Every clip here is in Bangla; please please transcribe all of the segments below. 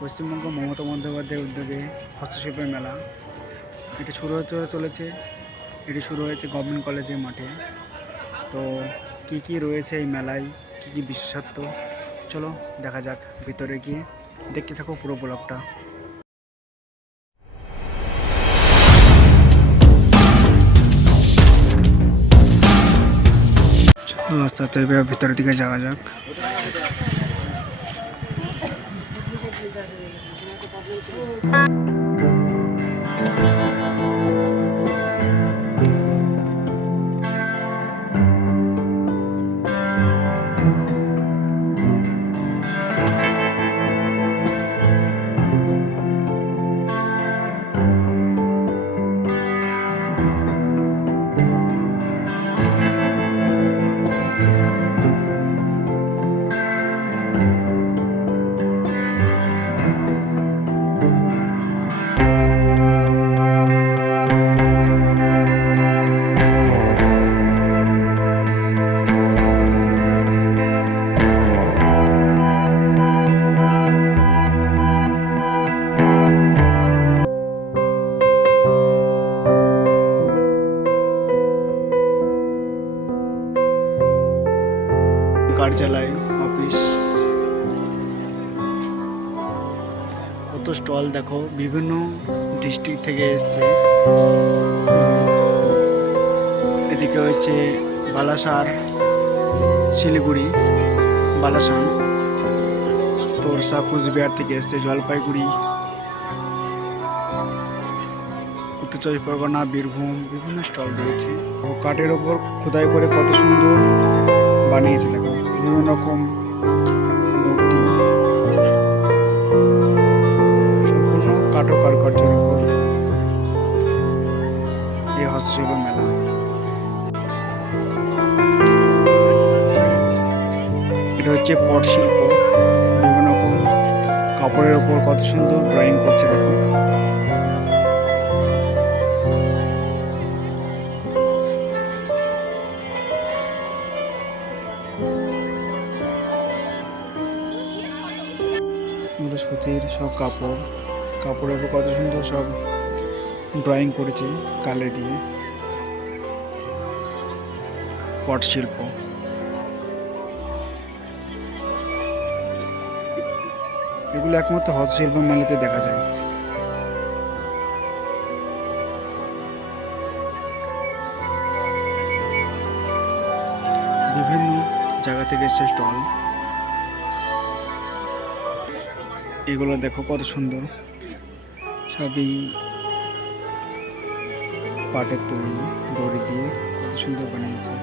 পশ্চিমবঙ্গ মমতা বন্দ্যোপাধ্যায়ের উদ্যোগে হস্তশিল্পের মেলা। এটি শুরু হতে চলেছে। এটি শুরু হয়েছে গভর্নমেন্ট কলেজের মাঠে। তো কি কি রয়েছে এই মেলায়? কি কি বিশেষত্ব? চলো দেখা যাক ভিতরে গিয়ে। দেখতে থাকো পুরো ব্লগটা। আস্তে আস্তে ভিতরের দিকে যাওয়া যাক। you. কার্যালয় অফিস। কত স্টল দেখো, বিভিন্ন ডিস্ট্রিক্ট থেকে এসছে। এদিকে হচ্ছে বালাসার, শিলিগুড়ি, বালাসান, তোরসা, কুচবিহার থেকে এসছে জলপাইগুড়ি, উত্তর চব্বিশ পরগনা, বীরভূম, বিভিন্ন স্টল রয়েছে। ও কাঠের ওপর খোদাই করে কত সুন্দর বানিয়েছে, দেখো। বিভিন্ন রকম মূর্তি। সম্পূর্ণ কাঠো কারুকার্যের উপর এই হস্তশিল্প মেলা। এটা হচ্ছে পট শিল্প। বিভিন্ন রকম কাপড়ের ওপর কত সুন্দর ড্রয়িং করছে দেখো। এগুলো সুতির সব কাপড়, কাপড়ের উপর কত সুন্দর সব ড্রয়িং করেছে কালে দিয়ে। পট শিল্প। এগুলো একমাত্র হস্তশিল্প মেলাতে দেখা যায়। বিভিন্ন জায়গা থেকে এসছে স্টল। এগুলো দেখো কত সুন্দর। সবই পাটের তৈরি, দড়ি দিয়ে কত সুন্দর বানিয়েছে।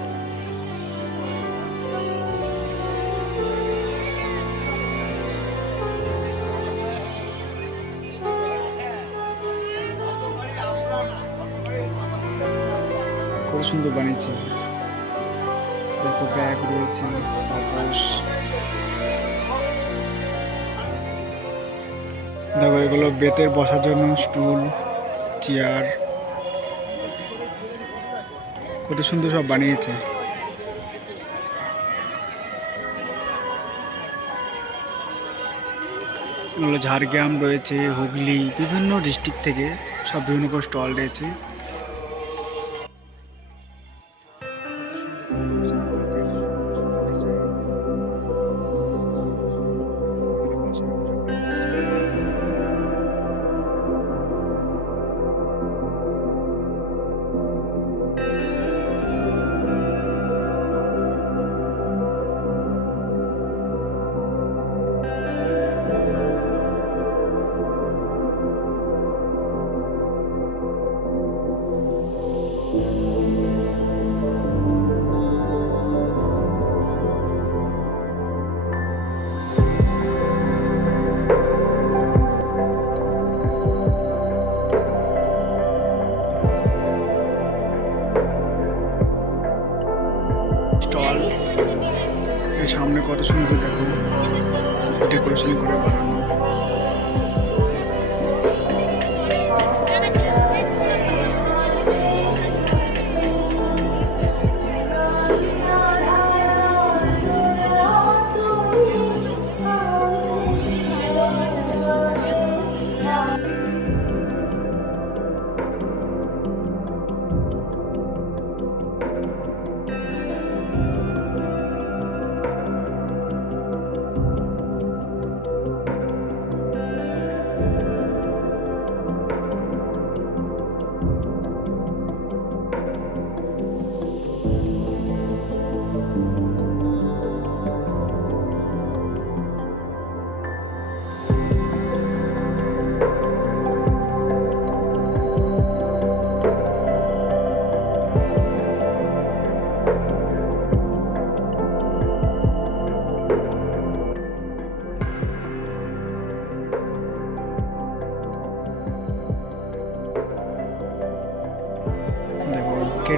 কত সুন্দর বানিয়েছে। দেখো ব্যাগ রয়েছে দেখো, এগুলো বেতের বসার জন্য স্টুল, চেয়ার, কত সুন্দর সব বানিয়েছে। ঝাড়গ্রাম রয়েছে, হুগলি, বিভিন্ন ডিস্ট্রিক্ট থেকে সব বিভিন্ন স্টল রয়েছে। সামনে কত সুন্দর দেখো। ডেকোরেশন করে বানানো।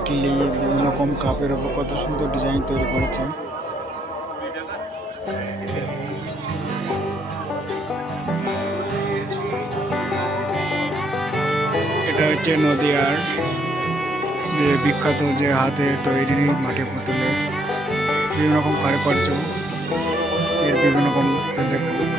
কেটলি বিভিন্ন রকম কাপের ওপর কত সুন্দর ডিজাইন তৈরি করেছে। এটা হচ্ছে নদিয়ার যে বিখ্যাত যে হাতে তৈরি মাটির পুতুলের বিভিন্ন রকম কারুকার্য, এর বিভিন্ন রকম দেখুন।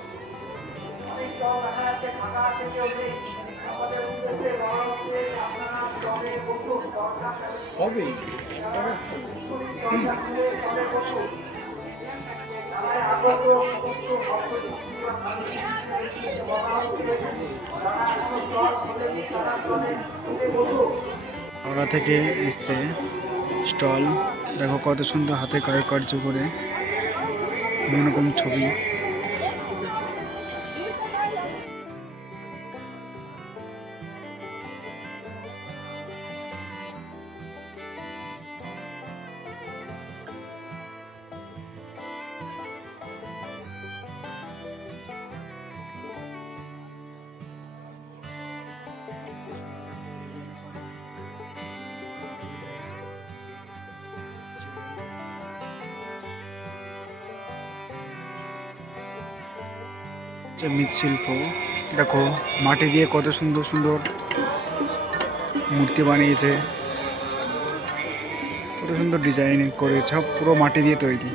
হবে হাওড়া থেকে এসছে স্টল। দেখো কত সুন্দর হাতে কারুকার্য করে। বিভিন্ন রকম ছবি। যে মৃৎশিল্প। দেখো, মাটি দিয়ে কত সুন্দর সুন্দর মূর্তি বানিয়েছে। কত সুন্দর ডিজাইন করে সব পুরো মাটি দিয়ে তৈরি।